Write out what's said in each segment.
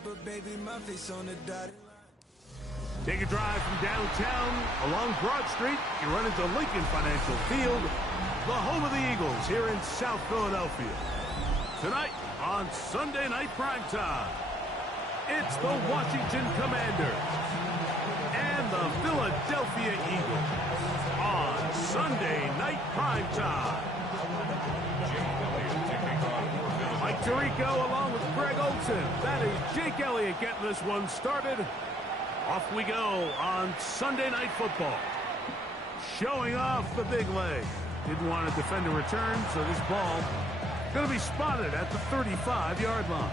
paper, baby, my face on the dotted. Take a drive from downtown along Broad Street. You run into Lincoln Financial Field, the home of the Eagles here in South Philadelphia. Tonight on Sunday Night Primetime, it's the Washington Commanders and the Philadelphia Eagles on Sunday Night Primetime. Mike Tirico along with Greg Olson. That is Jake Elliott getting this one started. Off we go on Sunday Night Football. Showing off the big leg. Didn't want to defend a return, so this ball going to be spotted at the 35-yard line.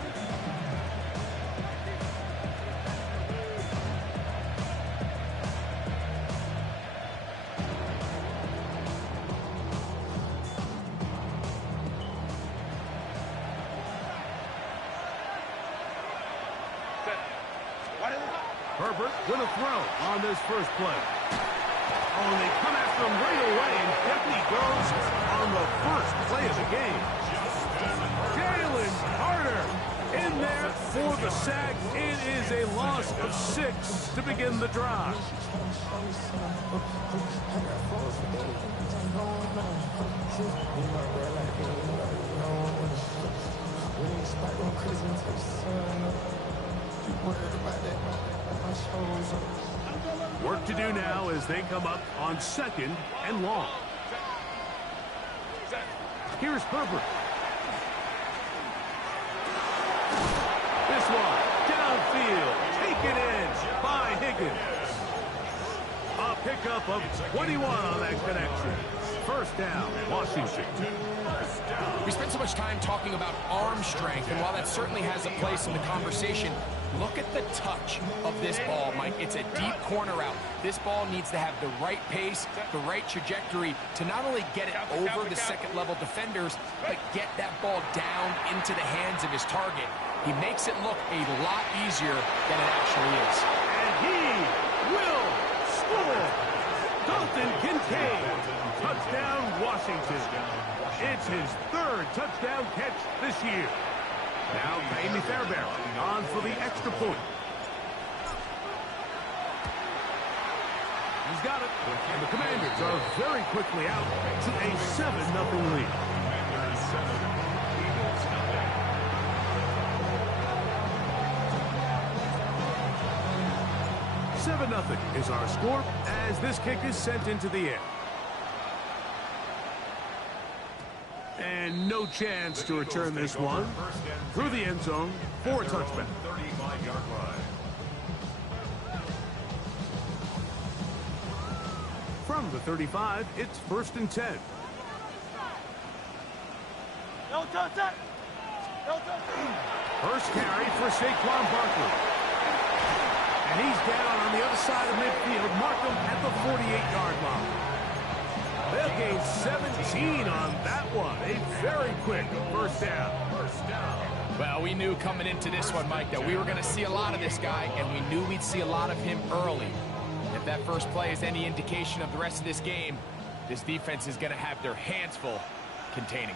Herbert with a throw on this first play. Oh, and they come after him right away, and down he goes on the first play of the game. Jalen Carter in there for the sack. It is a loss of 6 to begin the drive. Work to do now as they come up on 2nd and long. Here's Herbert. This one downfield, taken in by Higgins. A pickup of 21 on that connection. First down, Washington. We spent so much time talking about arm strength, and while that certainly has a place in the conversation, look at the touch of this ball, Mike. It's a deep corner route. This ball needs to have the right pace, the right trajectory to not only get it over the second-level defenders, but get that ball down into the hands of his target. He makes it look a lot easier than it actually is. And he will score. Dalton Kincaid. Touchdown, Washington. It's his 3rd touchdown catch this year. Now, Kaimi Fairbairn on for the extra point. He's got it. And the Commanders are very quickly out to a 7-0 lead. 7-0 is our score as this kick is sent into the air. And no chance to return this one through the end zone for a touchback. 35-yard line. From the 35, it's 1st and 10. First carry for Saquon Barkley. And he's down on the other side of midfield. Mark him at the 48-yard line. They'll gain 17 on that one. A very quick first down. Well, we knew coming into this one, Mike, that we were going to see a lot of this guy, and we knew we'd see a lot of him early. If that first play is any indication of the rest of this game, this defense is going to have their hands full containing him.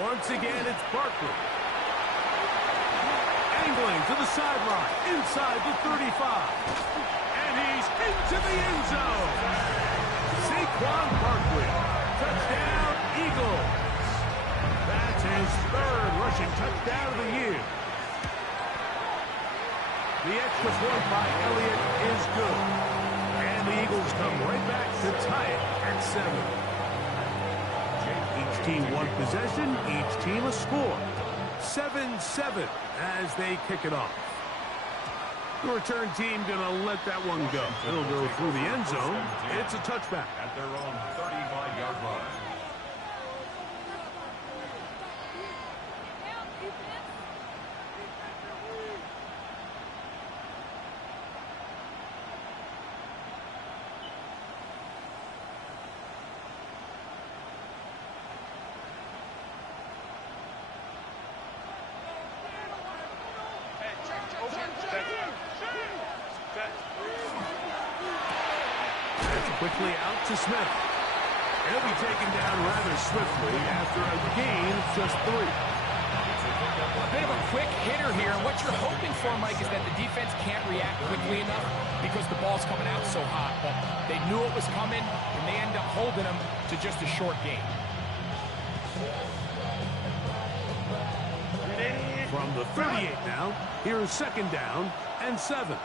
Once again, it's Barkley. Angling to the sideline, inside the 35. And he's into the end zone. Saquon Barkley. Touchdown, Eagles. That's his 3rd rushing touchdown of the year. The extra point by Elliott is good. And the Eagles come right back to tie it at 7. Each team one possession, each team a score. 7-7 as they kick it off. The return team gonna let that one go. It'll go through the end zone. It's a touchback. At their own 35-yard line. Quickly out to Smith. He'll be taken down rather swiftly after a gain of just 3. A bit of a quick hitter here. What you're hoping for, Mike, is that the defense can't react quickly enough because the ball's coming out so hot. But they knew it was coming, and they end up holding them to just a short gain. From the 38 now, here's 2nd down and 7.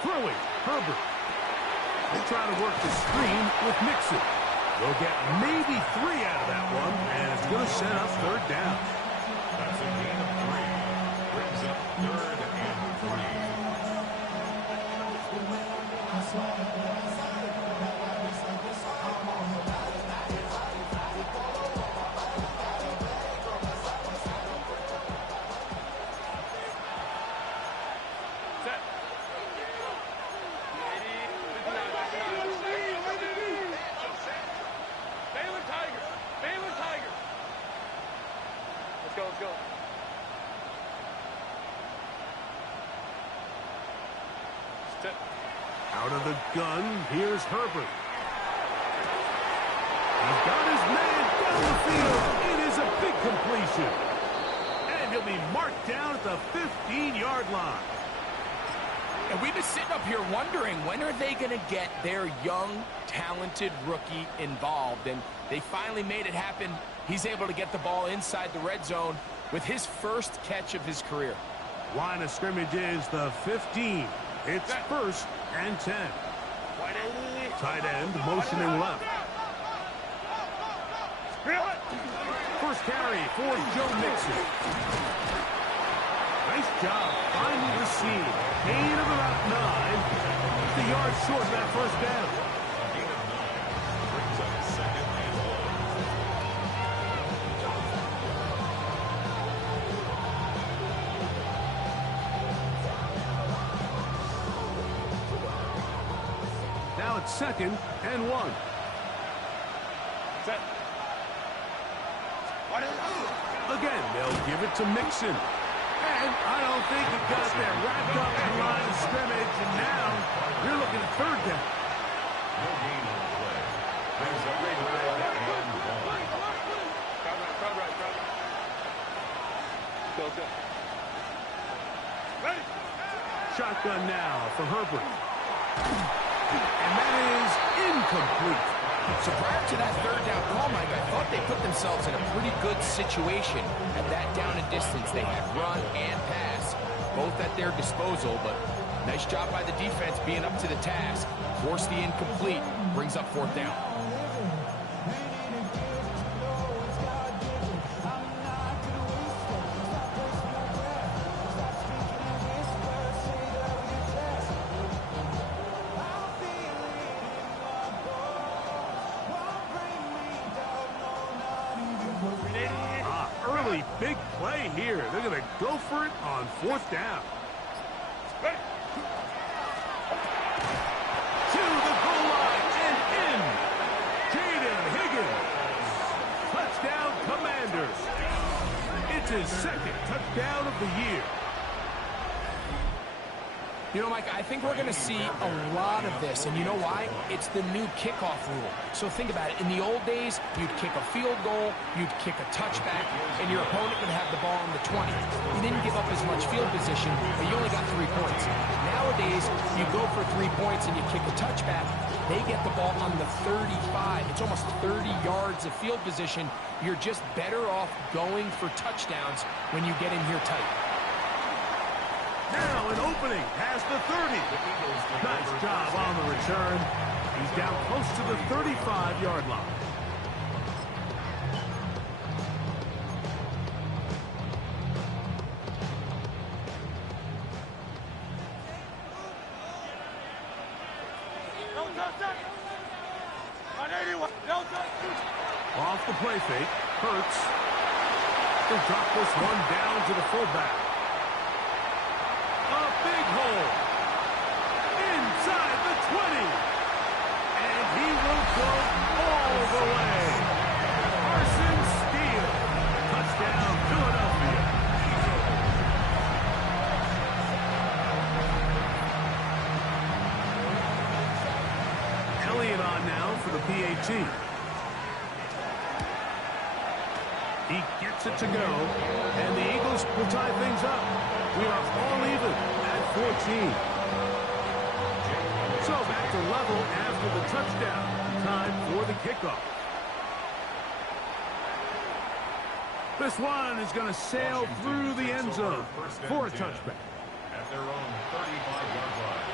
Throwing, Herbert. They try to work the screen with Mixon. They'll get maybe 3 out of that one, and it's going to set up 3rd down. That's a gain of 3. Brings up 3rd and 3. Let's go. Step. Out of the gun, here's Herbert. He's got his man down the field. It is a big completion. And he'll be marked down at the 15-yard line. And we've been sitting up here wondering, when are they going to get their young, talented rookie involved? And they finally made it happen. He's able to get the ball inside the red zone with his first catch of his career. Line of scrimmage is the 15. It's 1st and 10. Tight end motioning left. First carry for Joe Mixon. Nice job finding the seam. Gain of about 9. Just a yard short of that 1st down. Gain of 9. Brings up 2nd and 1. Now it's 2nd and 1. Set. Again, they'll give it to Mixon. And I don't think he got there. Wrapped up in the line of scrimmage, and now you're looking at 3rd down. No gain on the play. Brings up 3rd and 1. Crowd right. Go. Ready. Shotgun now for Herbert. And that is incomplete. So prior to that 3rd down call, Mike, I thought they put themselves in a pretty good situation at that down and distance. They had run and pass, both at their disposal, but nice job by the defense being up to the task. Force the incomplete, brings up 4th down. Big play here. They're going to go for it on 4th down. Ready. To the goal line and in. Jaden Higgins. Touchdown, Commanders. It's his 2nd touchdown of the year. You know, Mike, I think we're going to see a lot of this, and you know why? It's the new kickoff rule. So think about it. In the old days, you'd kick a field goal, you'd kick a touchback, and your opponent would have the ball on the 20. You didn't give up as much field position, but you only got 3 points. Nowadays, you go for 3 points and you kick a touchback, they get the ball on the 35. It's almost 30 yards of field position. You're just better off going for touchdowns when you get in here tight. Now an opening past the 30. Nice job on the return. He's down close to the 35-yard line. Off the play fake, Hurts. He'll drop this one down to the fullback. A big hole. Inside the 20. And he will go all the way. Carson Steele it on now for the PAT. He gets it to go, and the Eagles will tie things up. We are all even at 14. So back to level after the touchdown. Time for the kickoff. This one is going to sail through the end zone for a touchback. At their own 35-yard line.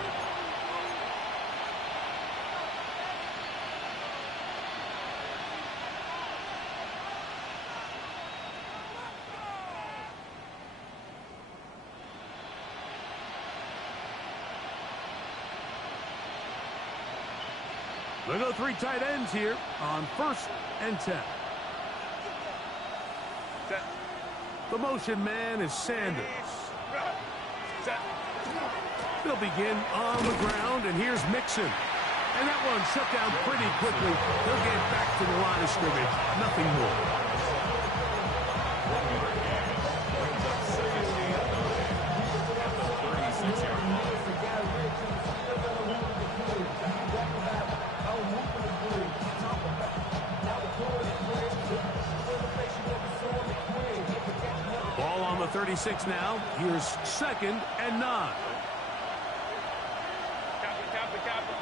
We'll go 3 tight ends here on 1st and 10. Set. The motion man is Sanders. Set. They'll begin on the ground, and here's Mixon. And that one shut down pretty quickly. They'll get back to the line of scrimmage. Nothing more. Brings up second and 9 at the 36-yard line. Ball on the 36 now. Here's 2nd and 9. Captain.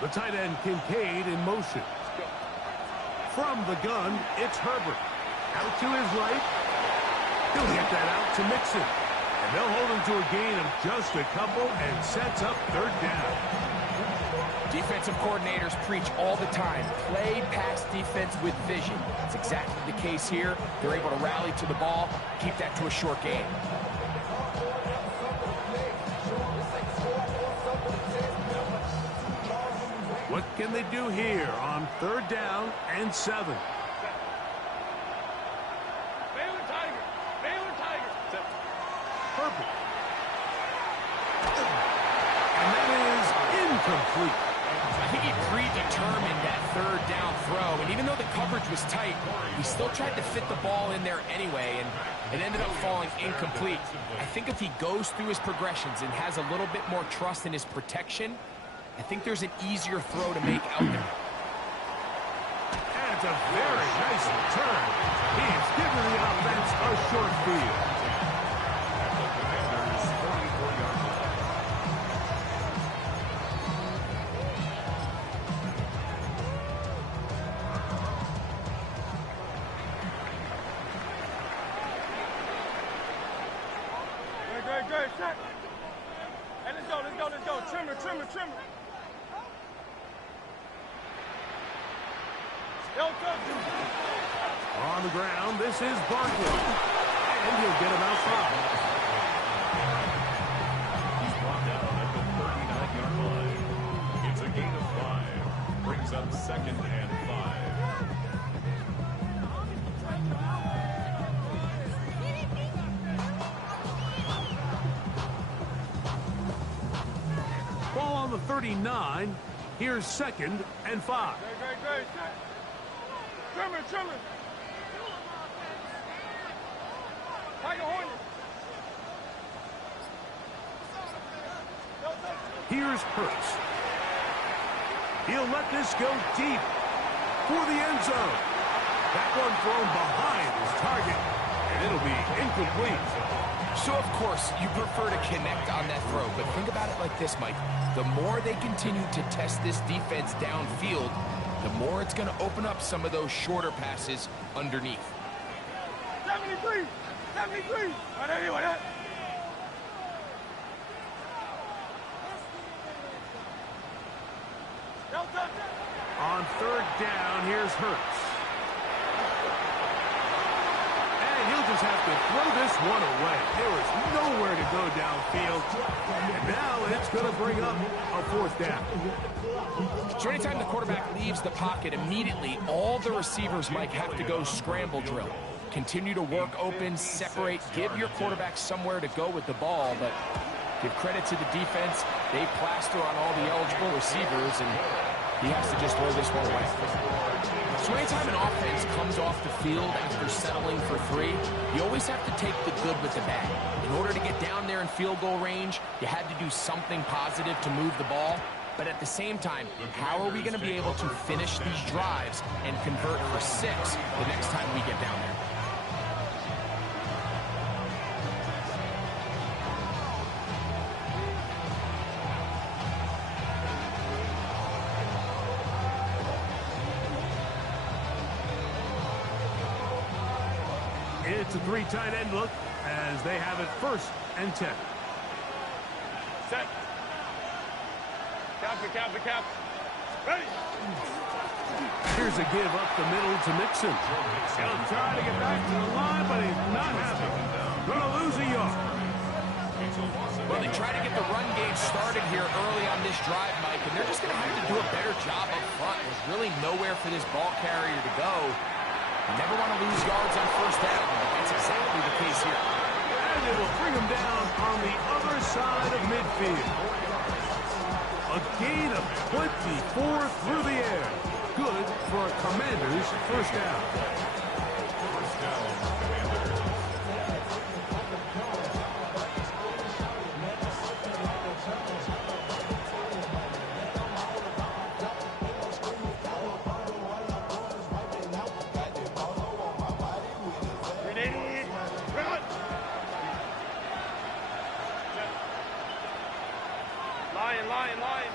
The tight end Kincaid in motion. From the gun, it's Herbert. Out to his right. He'll get that out to Mixon. And they'll hold him to a gain of just a couple and sets up 3rd down. Defensive coordinators preach all the time, play pass defense with vision. That's exactly the case here. They're able to rally to the ball, keep that to a short game. What can they do here on 3rd down and 7? Baylor Tiger. Set. Herbert. And that is incomplete. I think he predetermined that 3rd down throw, and even though the coverage was tight, he still tried to fit the ball in there anyway, and it ended up falling incomplete. I think if he goes through his progressions and has a little bit more trust in his protection, I think there's an easier throw to make out there. That's a very nice return. He has given the offense a short field. Commanders' 44-yard line. Great. Set. Hey, let's go. Trimmer. On the ground, this is Barkley. And he'll get about 5. He's brought down at the 39-yard line. It's a gain of 5. Brings up 2nd and 5. Ball on the 39. Here's 2nd and 5. Great. Set. Trimmer. Tiger Hornet. Here's Hurts. He'll let this go deep for the end zone. That one thrown behind his target, and it'll be incomplete. So, of course, you prefer to connect on that throw, but think about it like this, Mike. The more they continue to test this defense downfield, the more it's going to open up some of those shorter passes underneath. 73. Right there. On 3rd down, here's Hurts. And he'll just have to throw this one away. There is nowhere to go downfield. And now it's going to bring up a 4th down. So anytime the quarterback leaves the pocket, immediately all the receivers, Mike, have to go scramble drill. Continue to work open, separate, give your quarterback somewhere to go with the ball, but give credit to the defense. They plaster on all the eligible receivers, and he has to just throw this one away. So anytime an offense comes off the field after settling for 3, you always have to take the good with the bad. In order to get down there in field goal range, you had to do something positive to move the ball. But at the same time, how are we going to be able to finish these drives and convert for 6 the next time we get down there? It's a 3 tight end look as they have it 1st and 10. Set. Cap. Ready. Here's a give up the middle to Mixon. He'll try to get back to the line, but he's not happy. Gonna lose a yard. Well, they try to get the run game started here early on this drive, Mike, and they're just going to have to do a better job up front. There's really nowhere for this ball carrier to go. You never want to lose yards on 1st down, but that's exactly the case here. And it will bring him down on the other side of midfield. A gain of 24 through the air. Good for a Commander's 1st down. First down, Commanders. Line.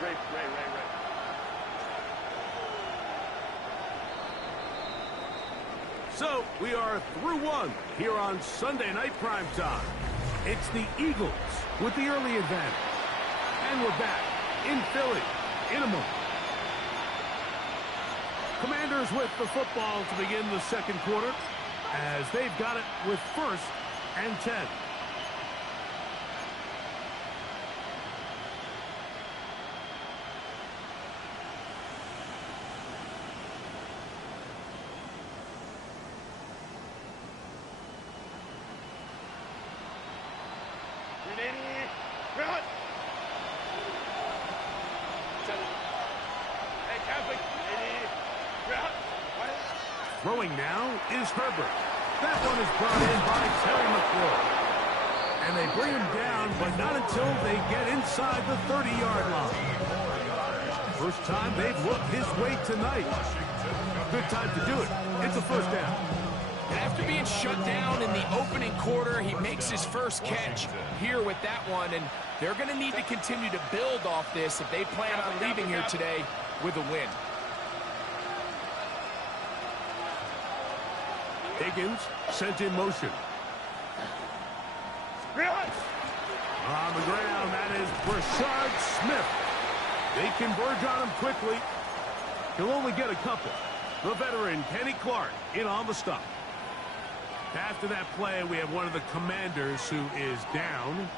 Ray. So we are through 1 here on Sunday Night Prime Time. It's the Eagles with the early advantage. And we're back in Philly in a moment. Commanders with the football to begin the 2nd quarter as they've got it with 1st and 10. Throwing now is Herbert. That one is brought in by Terry McLaurin. And they bring him down, but not until they get inside the 30-yard line. First time they've looked his way tonight. Good time to do it. It's a 1st down. And after being shut down in the opening quarter, he makes his 1st catch here with that one. And they're going to need to continue to build off this if they plan on leaving here today with a win. Higgins sent in motion. On the ground, that is Brashard Smith. They converge on him quickly. He'll only get a couple. The veteran, Kenny Clark, in on the stop. After that play, we have one of the Commanders who is down.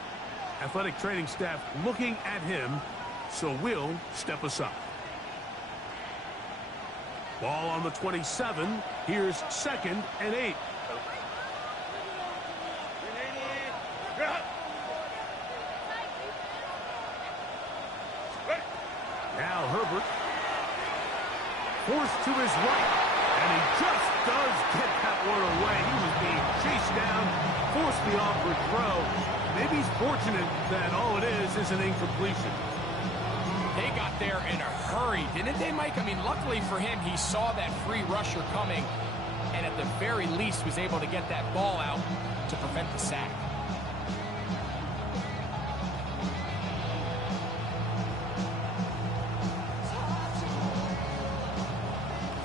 Athletic training staff looking at him, so we'll step aside. Ball on the 27. Here's 2nd and 8. Now Herbert forced to his right, and he just does get that one away. He was being chased down, forced the awkward throw. Maybe he's fortunate that all it is an incompletion. They got there in a hurry, didn't they, Mike? I mean, luckily for him, he saw that free rusher coming, and at the very least was able to get that ball out to prevent the sack.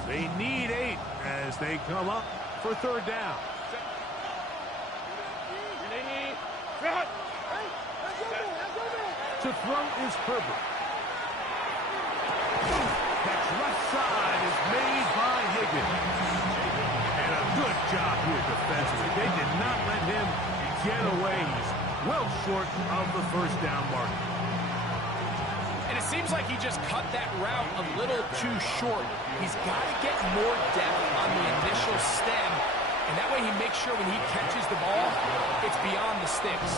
They need 8 as they come up for 3rd down. To throw is Herbert. Catch left side is made by Higgins. And a good job here defensively. They did not let him get away. He's well short of the 1st down mark. And it seems like he just cut that route a little too short. He's got to get more depth on the initial stem, and that way he makes sure when he catches the ball, it's beyond the sticks.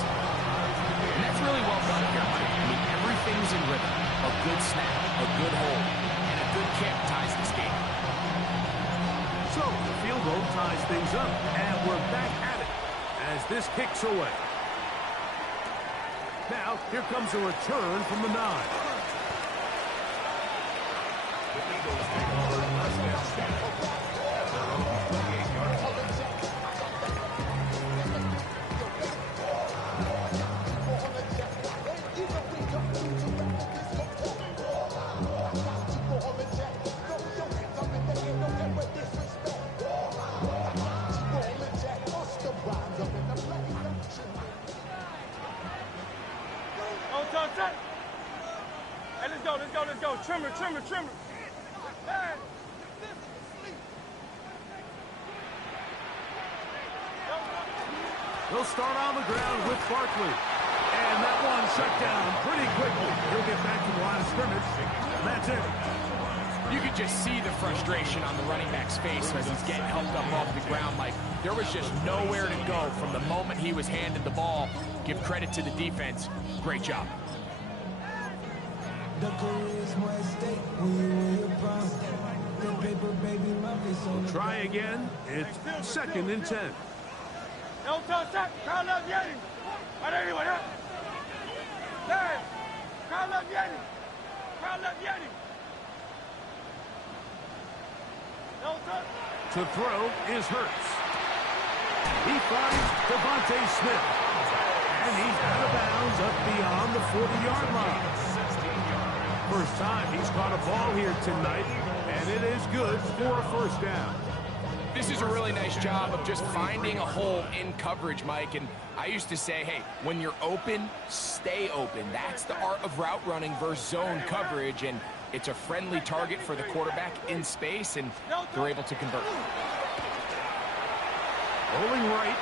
And that's really well done here, Mike. I mean, everything's in rhythm. A good snap, a good hold, and a good kick ties this game. So the field goal ties things up, and we're back at it as this kicks away. Now, here comes a return from the 9. Eagles take over first and 10. Their own 28-yard line. Hey, let's go, let's go, let's go. Trimmer, trimmer, trimmer. Hey. They'll start on the ground with Barkley. And that one shut down pretty quickly. He'll get back to the line of scrimmage, and that's it. You could just see the frustration on the running back's face as he's getting helped up off the ground. Like, there was just nowhere to go from the moment he was handed the ball. Give credit to the defense. Great job. Try again. It's 2nd and 10. Don't touch that. Crowd love Yeti. Right anyway, huh? Hey, crowd love Yeti. Crowd love Yeti. Don't touch. To throw is Hurts. He finds Devontae Smith. And he's out of bounds up beyond the 40-yard line. First time he's caught a ball here tonight, and it is good for a first down. This is a really nice job of just finding a hole in coverage, Mike. And I used to say, hey, when you're open, stay open. That's the art of route running versus zone coverage. And it's a friendly target for the quarterback in space, and they're able to convert. Rolling right.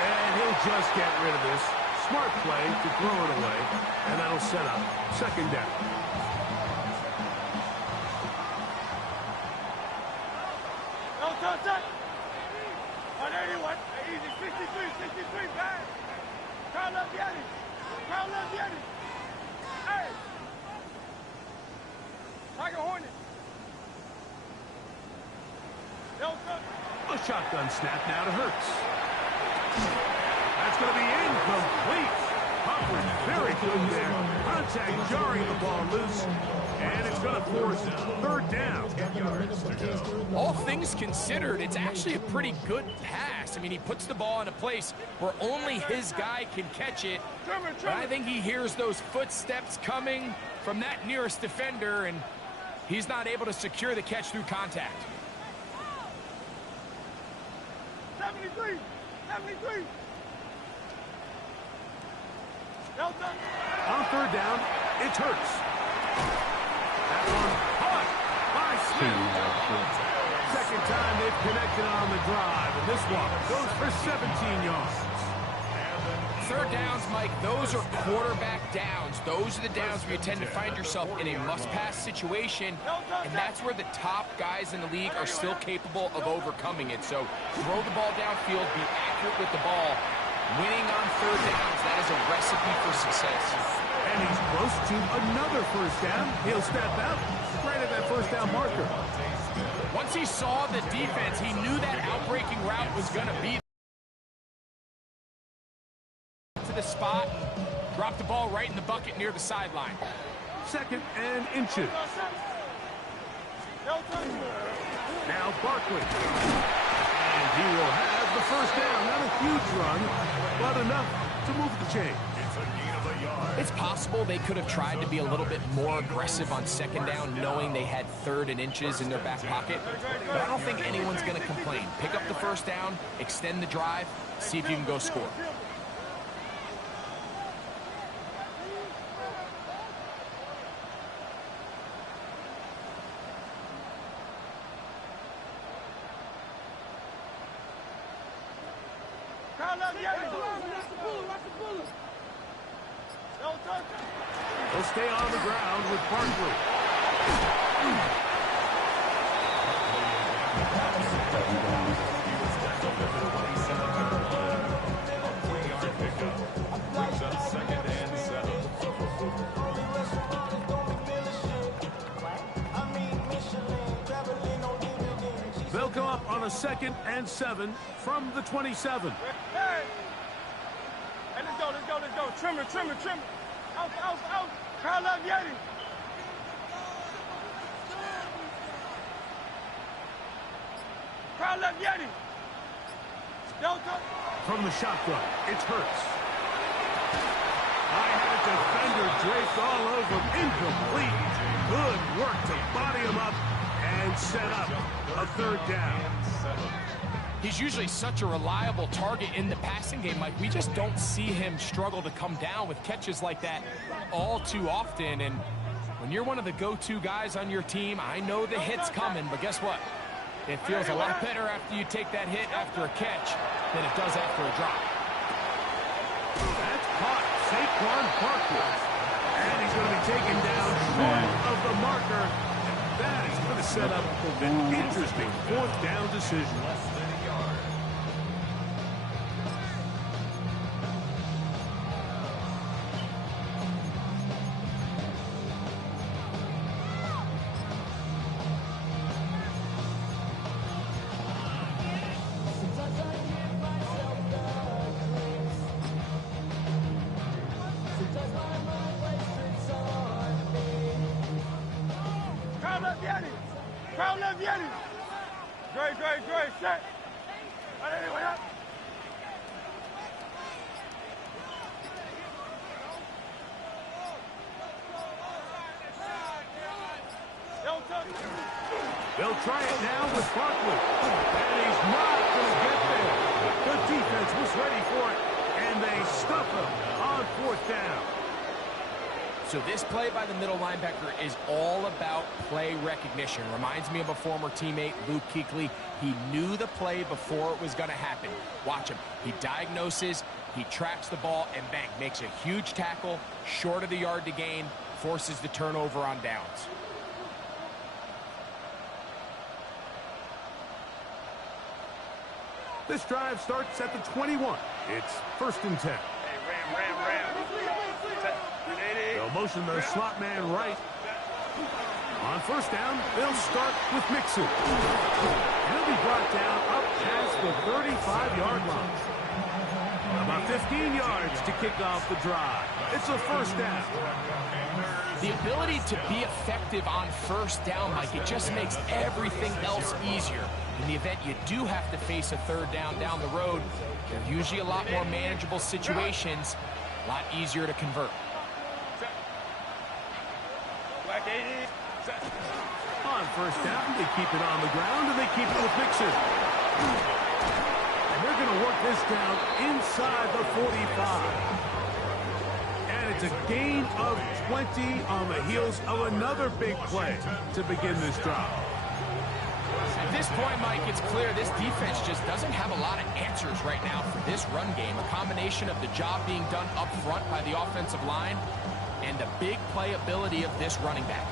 And he'll just get rid of this. Smart play to throw it away. And that'll set up 2nd down. Don't touch that. 181. Easy. 63, bang. Crowd love Yeti. Crowd love Yeti. Hey. Tiger Hornet. Don't touch. A shotgun snap now to Hurts. That's going to be incomplete. Humphrey, very good there. Contact jarring the ball loose. And it's going to force 3rd down. All things considered, it's actually a pretty good pass. I mean, he puts the ball in a place where only his guy can catch it. But I think he hears those footsteps coming from that nearest defender, and he's not able to secure the catch through contact. 73. On 3rd down, it's Hurts. That one caught by Smith. 2nd time they've connected on the drive, and this one goes for 17 yards. 3rd downs, Mike, those are quarterback downs. Those are the downs where you tend to find yourself in a must-pass situation, and that's where the top guys in the league are still capable of overcoming it. So throw the ball downfield, be accurate with the ball. Winning on 3rd downs, that is a recipe for success. And he's close to another first down. He'll step out right at that first down marker. Once he saw the defense, he knew that outbreaking route was going to be to the spot, dropped the ball right in the bucket near the sideline. 2nd and inches. Now Barkley. And he will have the first down. Not a huge run, but enough to move the chain. It's a gain of a yard. It's possible they could have tried to be a little bit more aggressive on 2nd down, knowing they had 3rd and inches in their back pocket. But I don't think anyone's going to complain. Pick up the first down, extend the drive, see if you can go score. He'll stay on the ground with Barkley. They'll go up on a 2nd and 7 from the 27. Hey, let's go. Trimmer. Out. Crowd love Yeti. Crowd left Yeti. Delta. From the shotgun, it's Hurts. I had a defender draped all over him. Incomplete. Good work to body him up and set up a third down. He's usually such a reliable target in the passing game, Mike. We just don't see him struggle to come down with catches like that all too often. And when you're one of the go-to guys on your team, I know the hit's coming, but guess what? It feels a lot better after you take that hit after a catch than it does after a drop. That's caught. Saquon Barkley. And he's going to be taken down short of the marker. That is going to set up an interesting fourth down decision. Crowd left Yeti. Dre, set. Anyway, up. They'll try it now with Barkley. And he's not going to get there. The defense was ready for it, and they stuff him on fourth down. So this play by the middle linebacker is all about play recognition. Reminds me of a former teammate, Luke Kuechly. He knew the play before it was going to happen. Watch him. He diagnoses, he tracks the ball, and bang, makes a huge tackle, short of the yard to gain, forces the turnover on downs. This drive starts at the 21. It's 1st and 10. Hey, Ram. They'll motion their slot man right. On first down, they'll start with Mixon. He'll be brought down up past the 35-yard line. About 15 yards to kick off the drive. It's a first down. The ability to be effective on first down, Mike, it just makes everything else easier. In the event you do have to face a third down the road, they're usually a lot more manageable situations, a lot easier to convert. On first down, they keep it on the ground, and they keep it with Mixon. And they're going to work this down inside the 45. And it's a gain of 20 on the heels of another big play to begin this drive. At this point, Mike, it's clear this defense just doesn't have a lot of answers right now for this run game. A combination of the job being done up front by the offensive line and the big playability of this running back.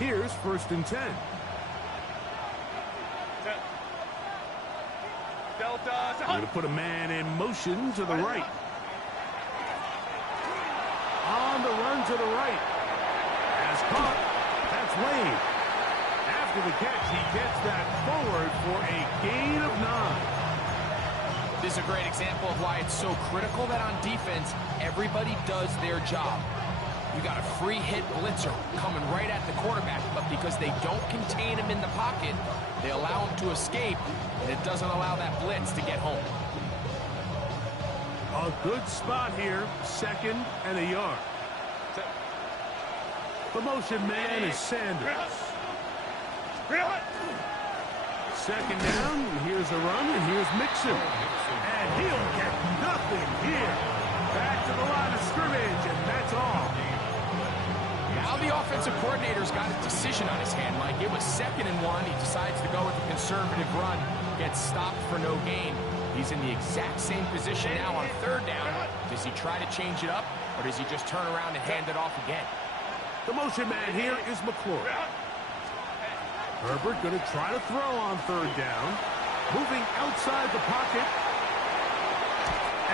Here's 1st and 10. They're going to put a man in motion to the right. On the run to the right. As caught. That's Lane. After the catch, he gets that forward for a gain of 9. This is a great example of why it's so critical that on defense, everybody does their job. You got a free hit blitzer coming right at the quarterback, but because they don't contain him in the pocket, they allow him to escape, and it doesn't allow that blitz to get home. A good spot here, 2nd and a yard. The motion man is Sanders. 2nd down, and here's a run, and here's Mixon. And he'll get nothing here. Back to the line of scrimmage, and that's all. Now the offensive coordinator's got a decision on his hand, Mike. It was 2nd and 1. He decides to go with a conservative run, gets stopped for no gain. He's in the exact same position now on 3rd down. Does he try to change it up, or does he just turn around and hand it off again? The motion man here is McClure. Herbert going to try to throw on 3rd down. Moving outside the pocket.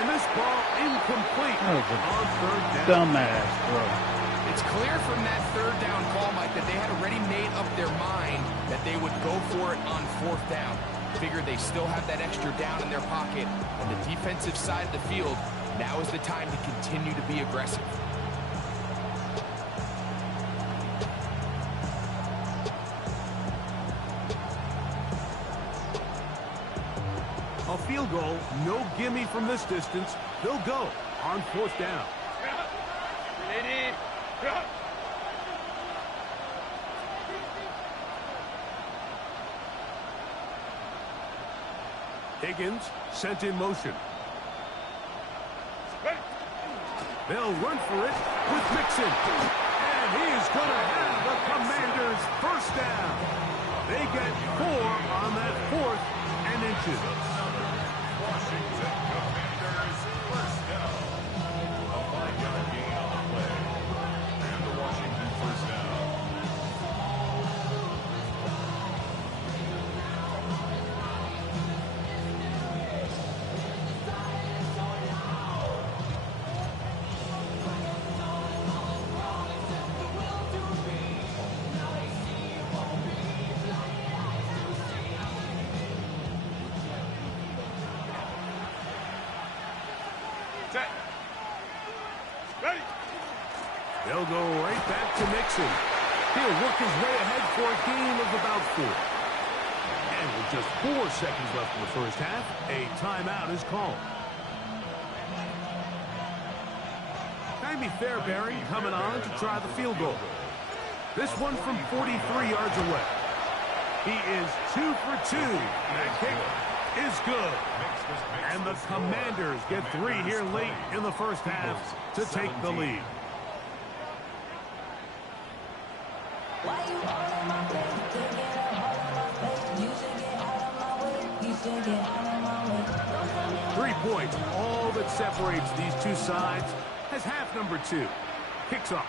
And this ball incomplete on 3rd down. Dumbass throw. It's clear from that 3rd down call, Mike, that they had already made up their mind that they would go for it on 4th down. Figure they still have that extra down in their pocket. On the defensive side of the field, now is the time to continue to be aggressive. A field goal, no gimme from this distance. They'll go on 4th down. Higgins sent in motion. They'll run for it with Mixon. And he is going to have the Commanders' first down. They get 4 on that 4th and inches. Washington Commanders first down. A 5-yard gain on the play. And the Washington first down. They'll go right back to Mixon. He'll work his way ahead for a gain of about 4. And with just 4 seconds left in the first half, a timeout is called. Jamie Fairbairn coming on to try the field goal. This one from 43 yards away. He is 2 for 2. That kick is good. And the Commanders get 3 here late in the first half to take the lead. Why you all in my face? To get a hold of my face. You should get out of my way. You should get out of my way. Don't tell me 3 points, all that separates these two sides, as half number 2 kicks off.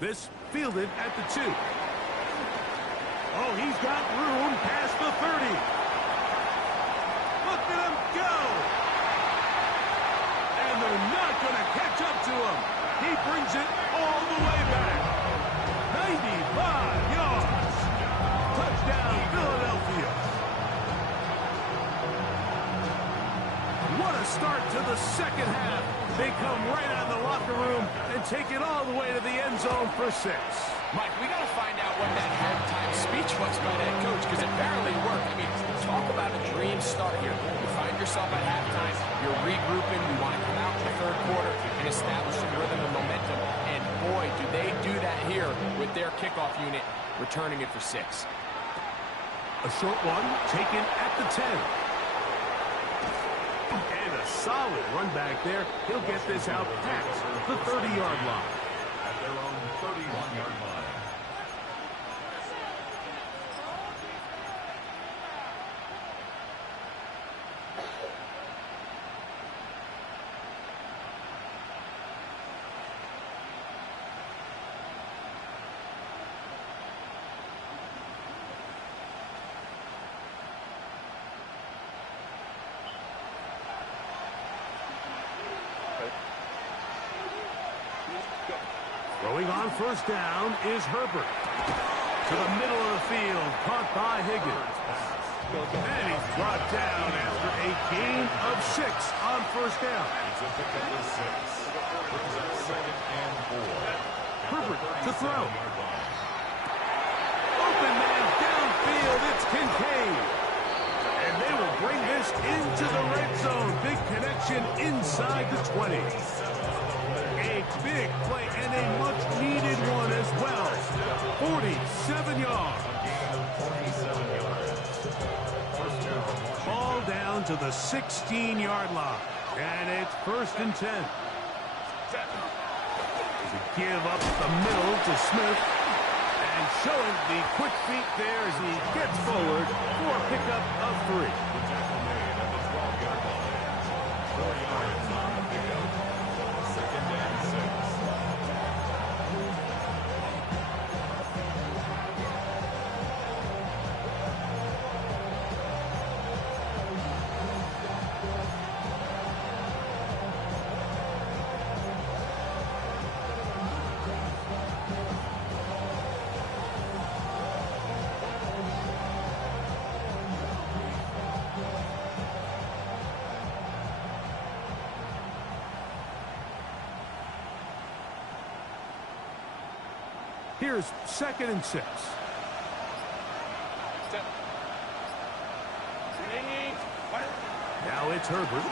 This fielded at the 2. Oh, he's got room past the 30. Look at him go! And they're not going to catch up to him. He brings it all the way back. 95 yards. Touchdown, Philadelphia. What a start to the second half. They come right out of the locker room and take it all the way to the end zone for 6. Mike, we got to find out what that halftime speech was by that coach, because it barely worked. I mean, talk about a dream start here. You find yourself at halftime, you're regrouping, you want to come out in the third quarter and establish some rhythm and momentum. And boy, do they do that here with their kickoff unit, returning it for 6. A short one taken at the 10. And a solid run back there. He'll get this out past the 30-yard line. At their own 31-yard line. Throwing on first down is Herbert. To the middle of the field, caught by Higgins. And he's brought down after a gain of 6 on first down. It's a pick up of 6. Brings up 2nd and 4. Herbert to throw. Open man downfield, it's Kincaid. And they will bring this into the red zone. Big connection inside the 20. A big play and a much-needed one as well. 47 yards. Ball down to the 16-yard line. And it's 1st and 10. To give up the middle to Smith. And showing the quick feet there as he gets forward for a pickup of 3. The tackle made at the 12-yard line. 4 yards on the pickup. 2nd and 6. Here's 2nd and 6. Now it's Herbert.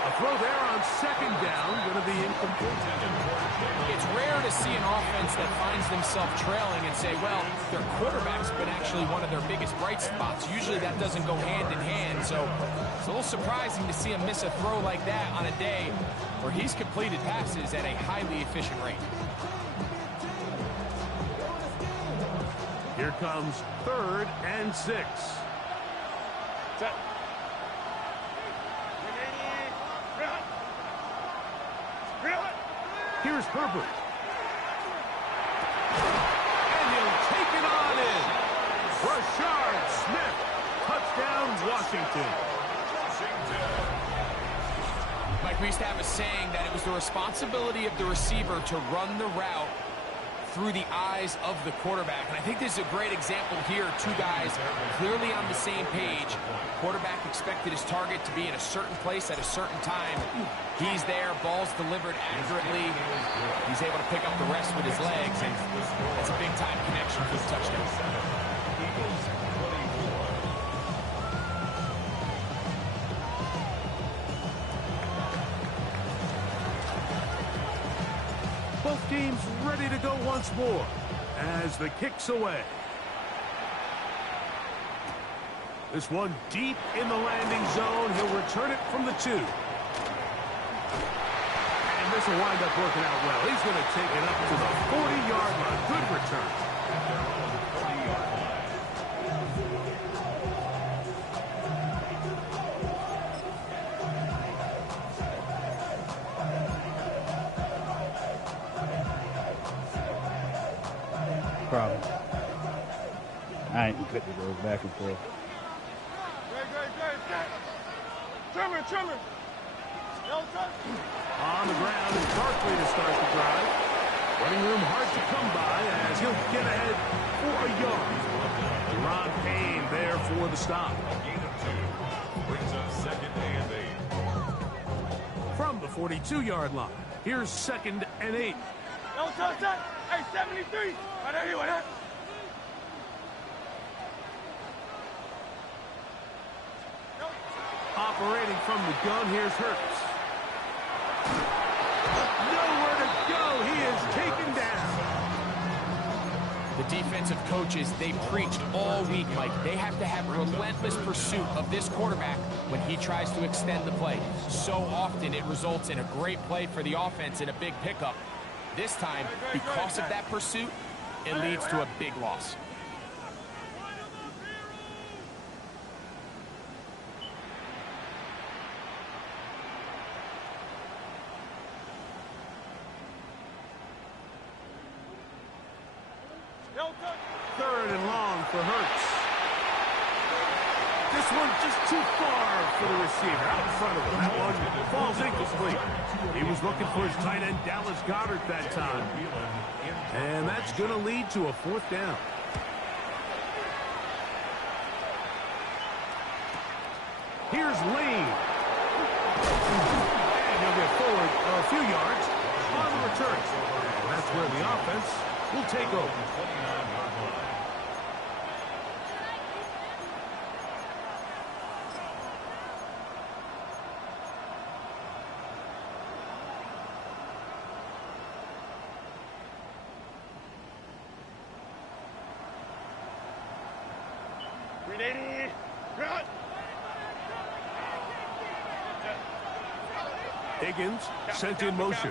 A throw there on 2nd down, going to be incomplete. It's rare to see an offense that finds themselves trailing and say, well, their quarterback's been actually one of their biggest bright spots. Usually that doesn't go hand in hand, so it's a little surprising to see him miss a throw like that on a day where he's completed passes at a highly efficient rate. Here comes 3rd and 6. Set. Here's Herbert. And he'll take it on in. Rashard Smith. Touchdown, Washington. Mike, we used to have a saying that it was the responsibility of the receiver to run the route through the eyes of the quarterback. And I think this is a great example here. Two guys clearly on the same page. Quarterback expected his target to be in a certain place at a certain time. He's there, ball's delivered accurately. He's able to pick up the rest with his legs, and it's a big-time connection for the touchdown. Both teams ready to go once more as the kick's away. This one deep in the landing zone. He'll return it from the 2. And this will wind up working out well. He's going to take it up to the 40-yard line. Good return. Problem. I ain't good to go back and forth. Trimmer. On the ground is Barkley to start the drive. Running room hard to come by as he'll get ahead for a yard. Deron Payne there for the stop. Gain of 2 brings us 2nd and 8. From the 42-yard line, here's 2nd and 8. Don't touch that. Hey, 73. Right there, you that. Operating from the gun, here's Hurts. Nowhere to go. He is taken down. The defensive coaches, they preached all week, Mike. They have to have relentless pursuit of this quarterback when he tries to extend the play. So often it results in a great play for the offense and a big pickup. This time, because of that pursuit, it leads to a big loss. Third and long for Hurts. This one just too far for the receiver. Out in front of him. That one falls incomplete. He was looking for his tight end, Dallas Goedert, that time. And that's going to lead to a 4th down. Here's Lane. And he'll get forward a few yards on the return. And that's where the offense will take over. Higgins sent in motion.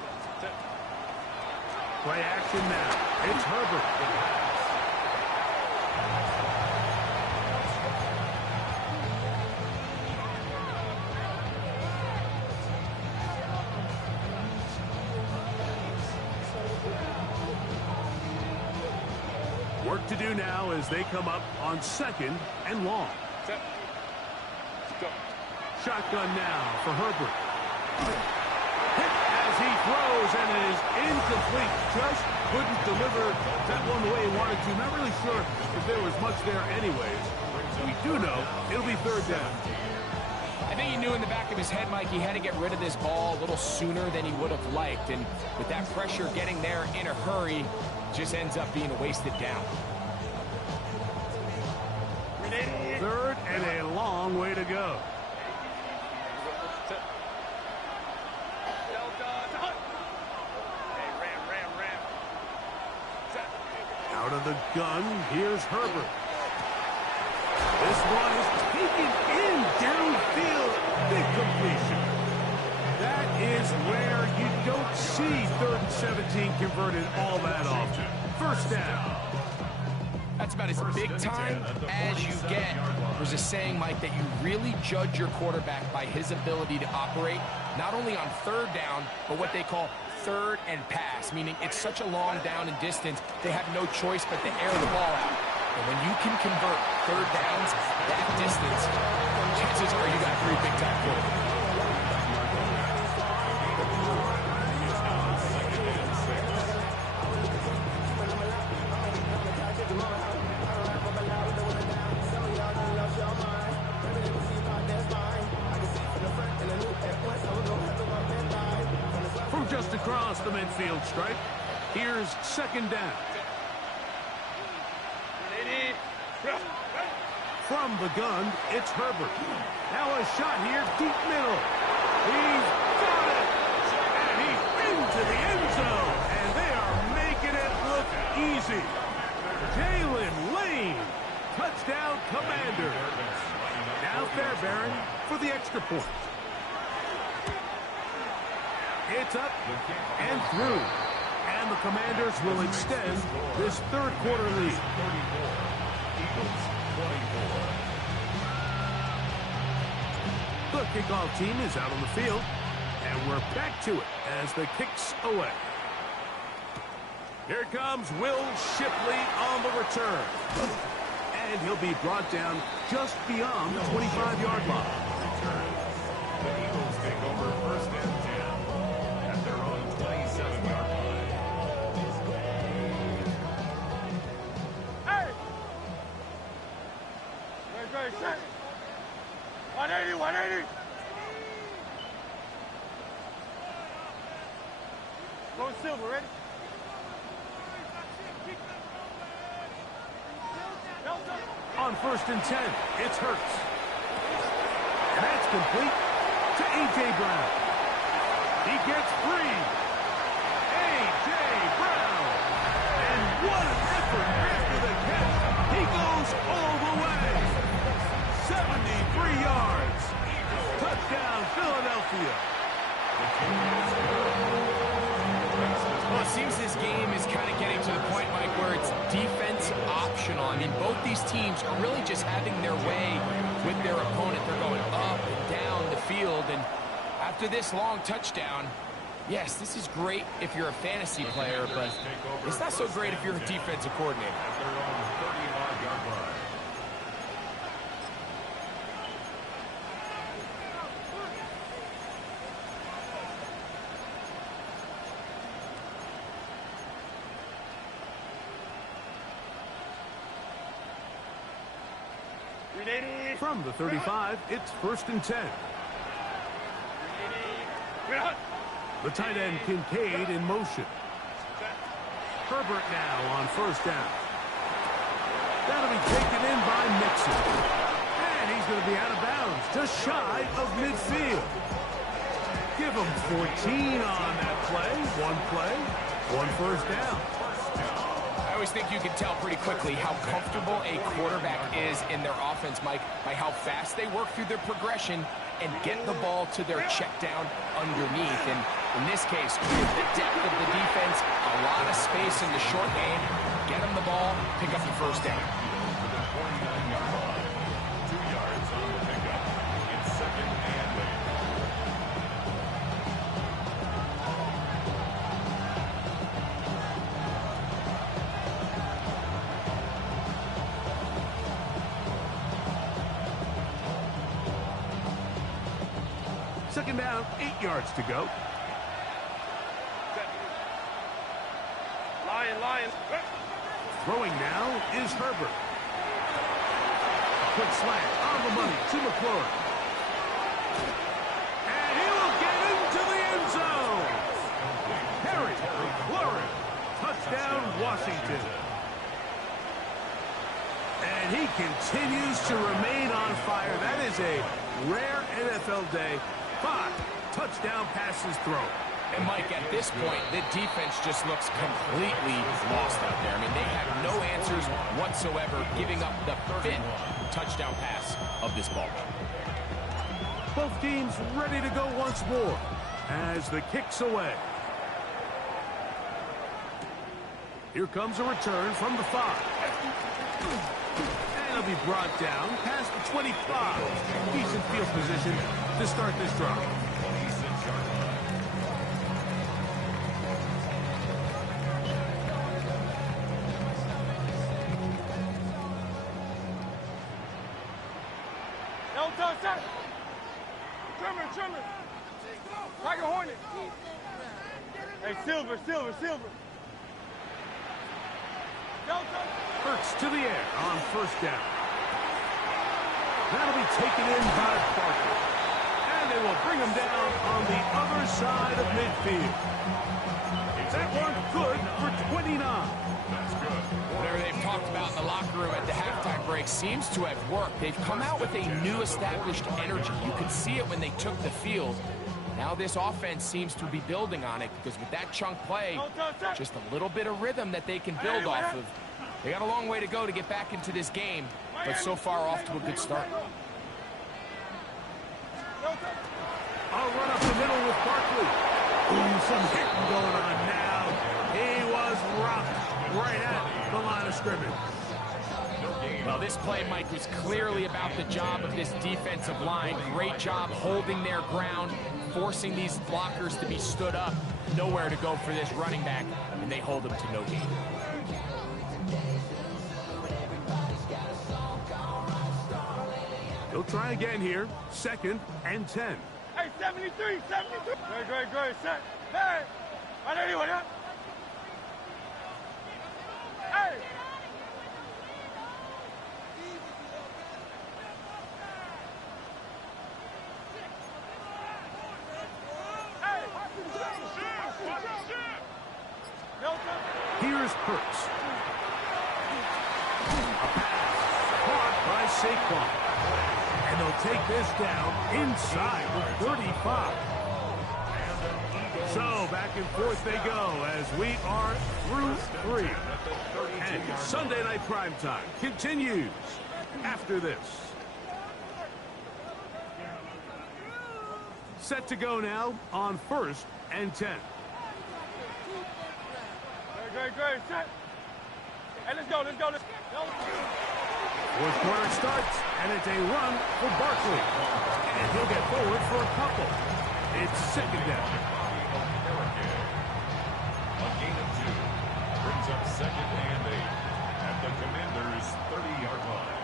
Play action now. It's Herbert. Work to do now as they come up on 2nd and long. Shotgun now for Herbert. Hit as he throws, and it is incomplete. Just couldn't deliver that one the way he wanted to. Not really sure if there was much there anyways. We do know it'll be 3rd down. I think he knew in the back of his head, Mike, he had to get rid of this ball a little sooner than he would have liked. And with that pressure getting there in a hurry, just ends up being a wasted down. Third and a long way to go. Out of the gun, here's Herbert. This one is taken in downfield. Big completion. That is where you don't see 3rd and 17 converted all that often. First down. That's about as big time as you get. There's a saying, Mike, that you really judge your quarterback by his ability to operate, not only on 3rd down, but what they call 3rd and pass, meaning it's such a long down and distance, they have no choice but to air the ball out. And when you can convert 3rd downs that distance, chances are you got a pretty big-time quarterback. From just across the midfield stripe, here's 2nd down. From the gun, it's Herbert. Now a shot here, deep middle. He's got it! And he's into the end zone. And they are making it look easy. Jalen Lane, touchdown Commander. Now Fairbairn for the extra point. It's up and through. And the Commanders will extend this 3rd quarter lead. The kickoff team is out on the field, and we're back to it as the kick's away. Here comes Will Shipley on the return. And he'll be brought down just beyond the 25-yard line. The Eagles take over 1st and 10 at their own 27-yard line. Hey! Ready, set. 180, 180. Go silver, ready? On 1st and 10, it's Hurts. And that's complete to A.J. Brown. He gets free. A.J. Brown. And what an effort after the catch. He goes all the way. 73 yards. Touchdown, Philadelphia. Well, it seems this game is kind of getting to the point, Mike, where it's defense optional. I mean, both these teams are really just having their way with their opponent. They're going up and down the field, and after this long touchdown, yes, this is great if you're a fantasy player, but it's not so great if you're a defensive coordinator. At their own 35-yard line. From the 35, it's 1st and 10. The tight end Kincaid in motion. Herbert now on 1st down. That'll be taken in by Mixon. And he's going to be out of bounds, just shy of midfield. Give him 14 on that play, one 1st down. I always think you can tell pretty quickly how comfortable a quarterback is in their offense, Mike, by how fast they work through their progression and get the ball to their check down underneath. And in this case, with the depth of the defense, a lot of space in the short game, get them the ball, pick up the 1st down. To the 49-yard line. 2 yards on the pickup. It's 2nd and 8. Second down, 8 yards to go. Lion. Throwing now is Herbert. A quick slant on the money to McClure. Washington. And he continues to remain on fire. That is a rare NFL day. 5 touchdown passes thrown. And Mike, at this point, the defense just looks completely lost out there. I mean, they have no answers whatsoever, giving up the 5th touchdown pass of this ball game. Both teams ready to go once more as the kick's away. Here comes a return from the 5. And it'll be brought down past the 25. Decent field position to start this drive. Tiger Hornet. Hey, Silver. Hurts to the air on first down. That'll be taken in by Barkley. And they will bring him down on the other side of midfield. That one good for 29. That's good. Whatever they've talked about in the locker room at the halftime break seems to have worked. They've come out with a new established energy. You can see it when they took the field. Now this offense seems to be building on it because with that chunk play, just a little bit of rhythm that they can build off of. They got a long way to go to get back into this game, but so far off to a good start. I'll run up the middle with Barkley. Ooh, some hitting going on now. He was rocked right at the line of scrimmage. Well, this play, Mike, was clearly about the job of this defensive line. Great job holding their ground, forcing these blockers to be stood up. Nowhere to go for this running back, and they hold him to no gain. He'll try again here. 2nd and 10. Hey, 73. Great, set. Hey, I anyone, huh? Hey. Here's Hurts. A pass caught by Saquon. And they'll take this down inside the 35. So back and forth they go as we are through 3. And Sunday Night Primetime continues after this. Set to go now on 1st and 10. Great, set. Hey, let's go. Fourth quarter starts, and it's a run for Barkley. And he'll get forward for a couple. It's 2nd down. A gain of 2 brings up 2nd and 8 at the Commanders' 30-yard line.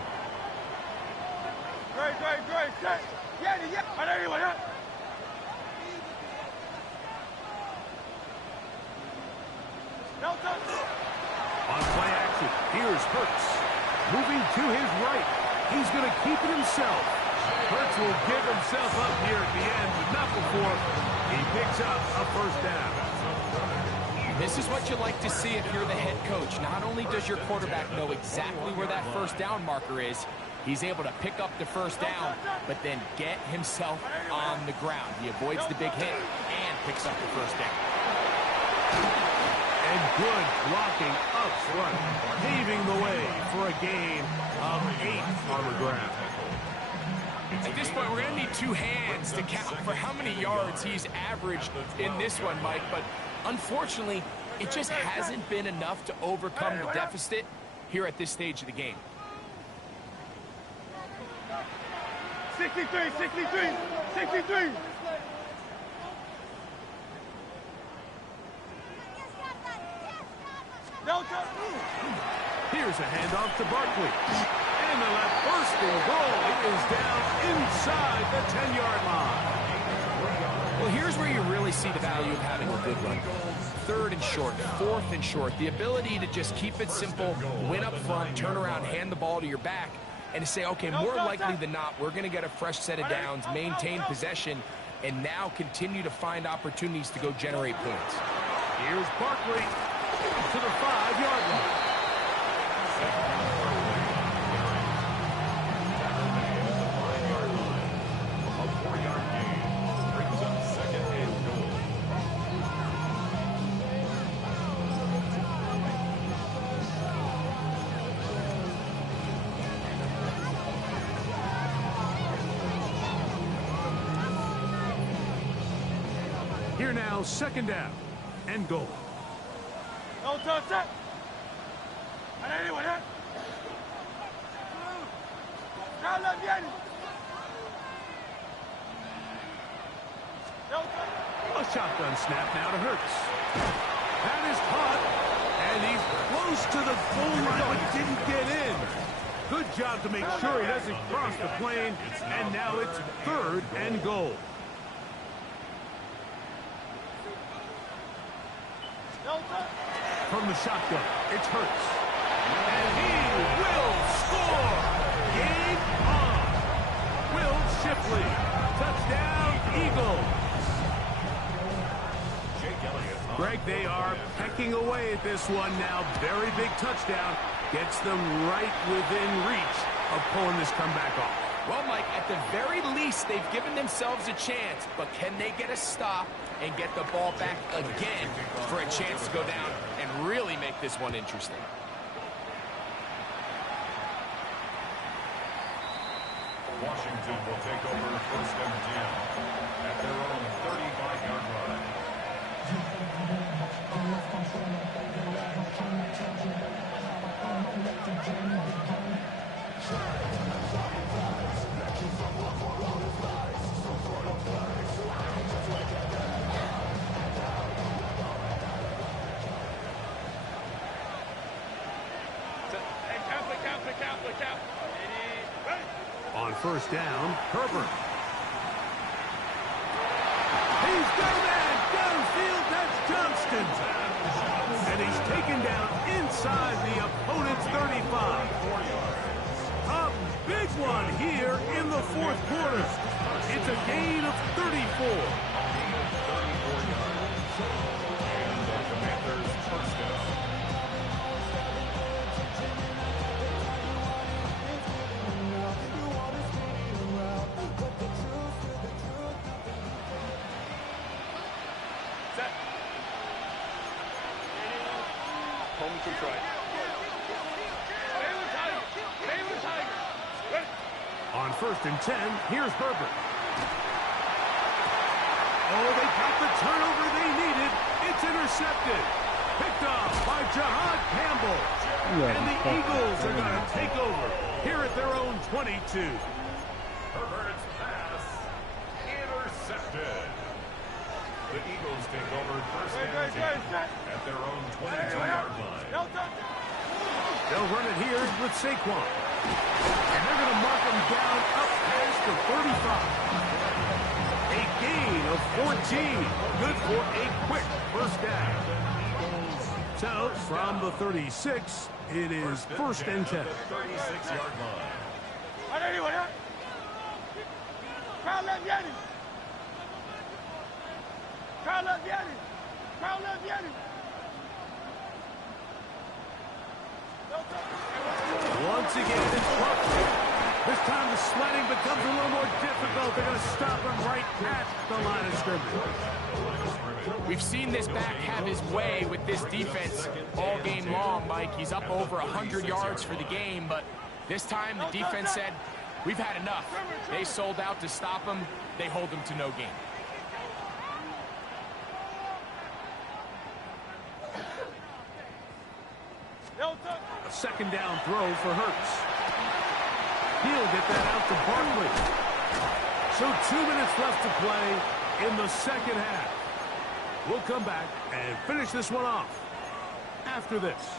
Great, set. Yeah. I anyone, huh? On play action, here's Hurts. Moving to his right. He's going to keep it himself. Hurts will give himself up here at the end, but not before he picks up a 1st down. This is what you like to see if you're the head coach. Not only does your quarterback know exactly where that 1st down marker is, he's able to pick up the 1st down, but then get himself on the ground. He avoids the big hit and picks up the 1st down. And good blocking up front, paving the way for a gain of 8 on the ground. At this point, we're going to need 2 hands to count for how many yards he's averaged in this one, Mike. But unfortunately, it just hasn't been enough to overcome the deficit here at this stage of the game. 63. Here's a handoff to Barkley. And the left first and goal. It is down inside the 10-yard line. Well, here's where you really see the value of having a good run. 3rd and short, 4th and short. The ability to just keep it simple, win up front, turn around, hand the ball to your back, and to say, okay, more likely than not, we're going to get a fresh set of downs, maintain possession, and now continue to find opportunities to go generate points. Here's Barkley. to the 5-yard line. A 4-yard gain brings up second and goal. Here now, second down and goal. No touch that. A shotgun snap now to Hurts. That is caught, and he's close to the goal line, but didn't get in. Good job to make sure he doesn't cross the plane, and now it's third and goal. From the shotgun, it's Hurts. And he will score! Game on! Will Shipley. Touchdown, Eagles. Greg, they are pecking away at this one now. Very big touchdown. Gets them right within reach of pulling this comeback off. Well, Mike, at the very least, they've given themselves a chance, but can they get a stop and get the ball back again for a chance to go down and really make this one interesting? Washington will take over first and 10 at their own 35-yard line. On first down, Herbert. He's got a man downfield. That's Johnston. And he's taken down inside the opponent's 35. A big one here in the fourth quarter. It's a gain of 34. And the Commanders' first down. On first and 10, here's Herbert. Oh, they got the turnover they needed. It's intercepted. Picked off by Jahad Campbell. And the Eagles are going to take over here at their own 22. Herbert's pass intercepted. The Eagles take over first and 10 at their own 22-yard line. They'll run it here with Saquon. And they're going to mark him down up past the 35. A gain of 14. Good for a quick first down. So, from the 36, it is first and 10. 36-yard line. Once again, it's Buckley. This time the sledding becomes a little more difficult. They're going to stop him right at the line of scrimmage. We've seen this back have his way with this defense all game long, Mike. He's up over 100 yards for the game, but this time the defense said, we've had enough. They sold out to stop him. They hold him to no gain. A second down throw for Hurts. He'll get that out to Barkley. So 2 minutes left to play in the second half. We'll come back and finish this one off after this.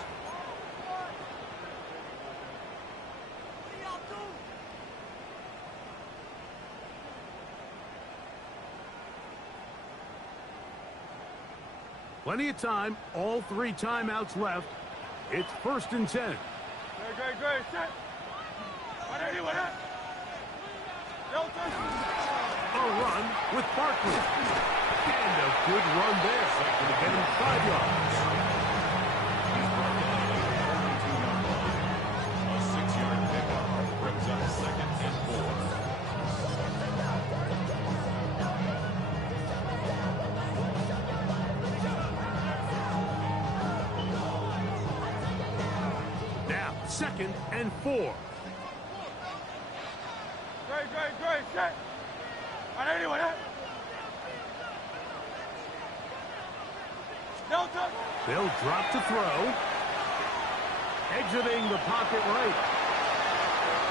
Plenty of time, all 3 timeouts left. It's first and 10. Great. Set. A run with Barkley. And a good run there. Going to get him 5 yards. 2nd and 4. Great, set. On anyone, eh? Delta. They'll drop to throw. Exiting the pocket right.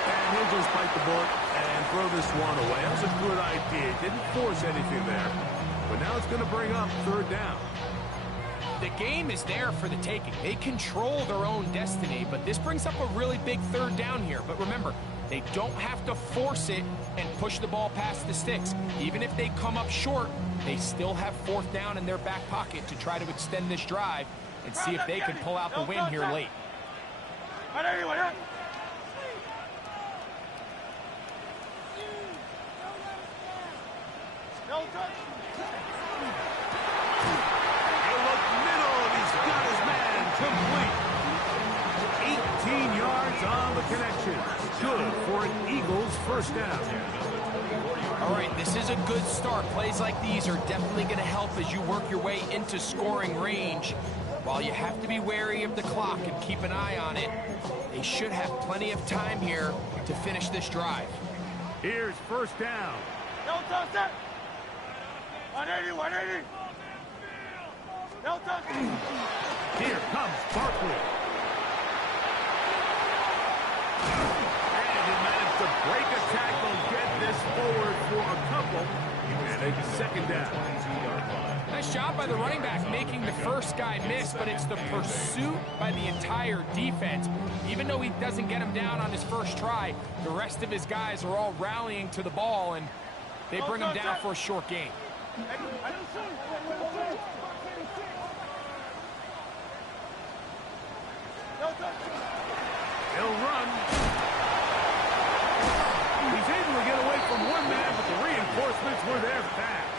And he'll just bite the bullet and throw this one away. That was a good idea. Didn't force anything there. But now it's going to bring up 3rd down. The game is there for the taking. They control their own destiny, but this brings up a really big 3rd down here. But remember, they don't have to force it and push the ball past the sticks. Even if they come up short, they still have 4th down in their back pocket to try to extend this drive and see if they can pull out the win here late. On anyone, eh? Delta. Complete. 18 yards on the connection. Good for an Eagles 1st down. All right, this is a good start. Plays like these are definitely going to help as you work your way into scoring range. While you have to be wary of the clock and keep an eye on it, they should have plenty of time here to finish this drive. Here's 1st down. Delta, set. 180. Delta. Here comes Barkley. And he managed to break a tackle, get this forward for a couple, and a 2nd down. Nice job by the running back making the first guy miss, but it's the pursuit by the entire defense. Even though he doesn't get him down on his first try, the rest of his guys are all rallying to the ball, and they bring him down for a short gain. He'll run. He's able to get away from one man, but the reinforcements were there fast.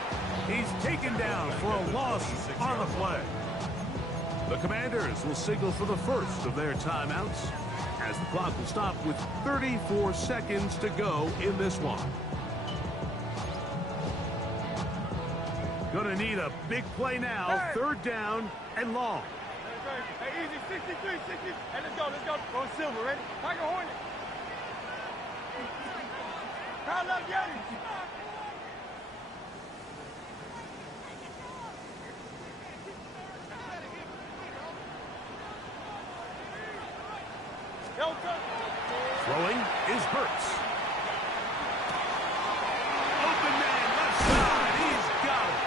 He's taken down for a loss on the play. The Commanders will signal for the first of their timeouts as the clock will stop with 34 seconds to go in this one. Gonna need a big play now. 3rd down and long. Hey, easy, 63, 60. Hey, let's go. Go Silver, ready? Tiger Hornet. Crowd love Yetis. Delta. Throwing is Hurts. Open man, left side. He's got it.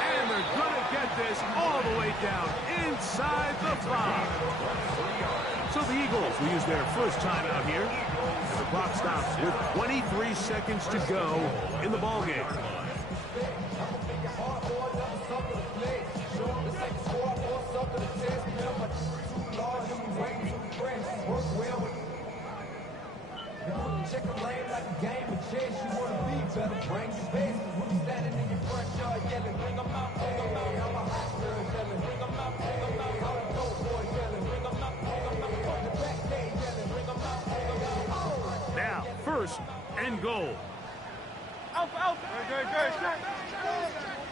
And they're going to get this all the way down inside the 5. So the Eagles will use their first timeout here. And the clock stops with 23 seconds to go in the ballgame. Check a lane like a game of chess. You want to be better, bring your best. When you standing in your front yard yelling, bring them out, bring them out. I'm a hot girl yelling, bring them out, bring them out. I'm a dope boy yelling, bring them out, bring them out. From the back day yelling, bring them out, bring them out. Now, 1st and goal. Alpha. Good.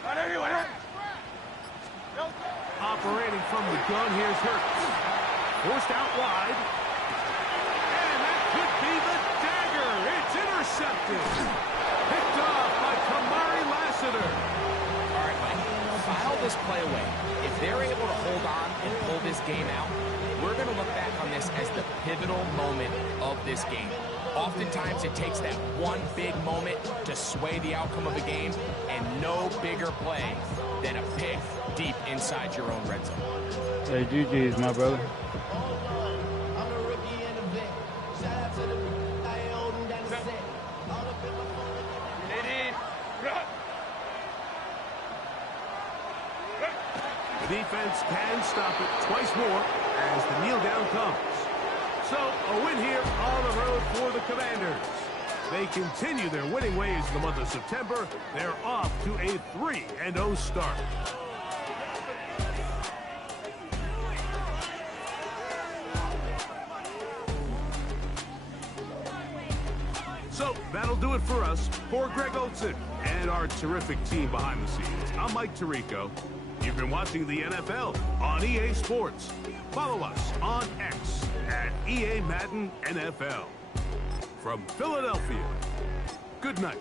On anyone, eh? Operating from the gun, here's Hurts. Forced out wide. Could be the dagger. It's intercepted. Picked off by Kamari Lassiter. All right, Mike, file this play away. If they're able to hold on and pull this game out, we're going to look back on this as the pivotal moment of this game. Oftentimes, it takes that one big moment to sway the outcome of a game, and no bigger play than a pick deep inside your own red zone. Hey, GG's, my brother. Defense can stop it twice more as the kneel down comes. So a win here on the road for the Commanders. They continue their winning ways in the month of September. They're off to a 3-0 start. So that'll do it for us. For Greg Olson and our terrific team behind the scenes, I'm Mike Tirico. You've been watching the NFL on EA Sports. Follow us on X at EA Madden NFL. From Philadelphia, good night.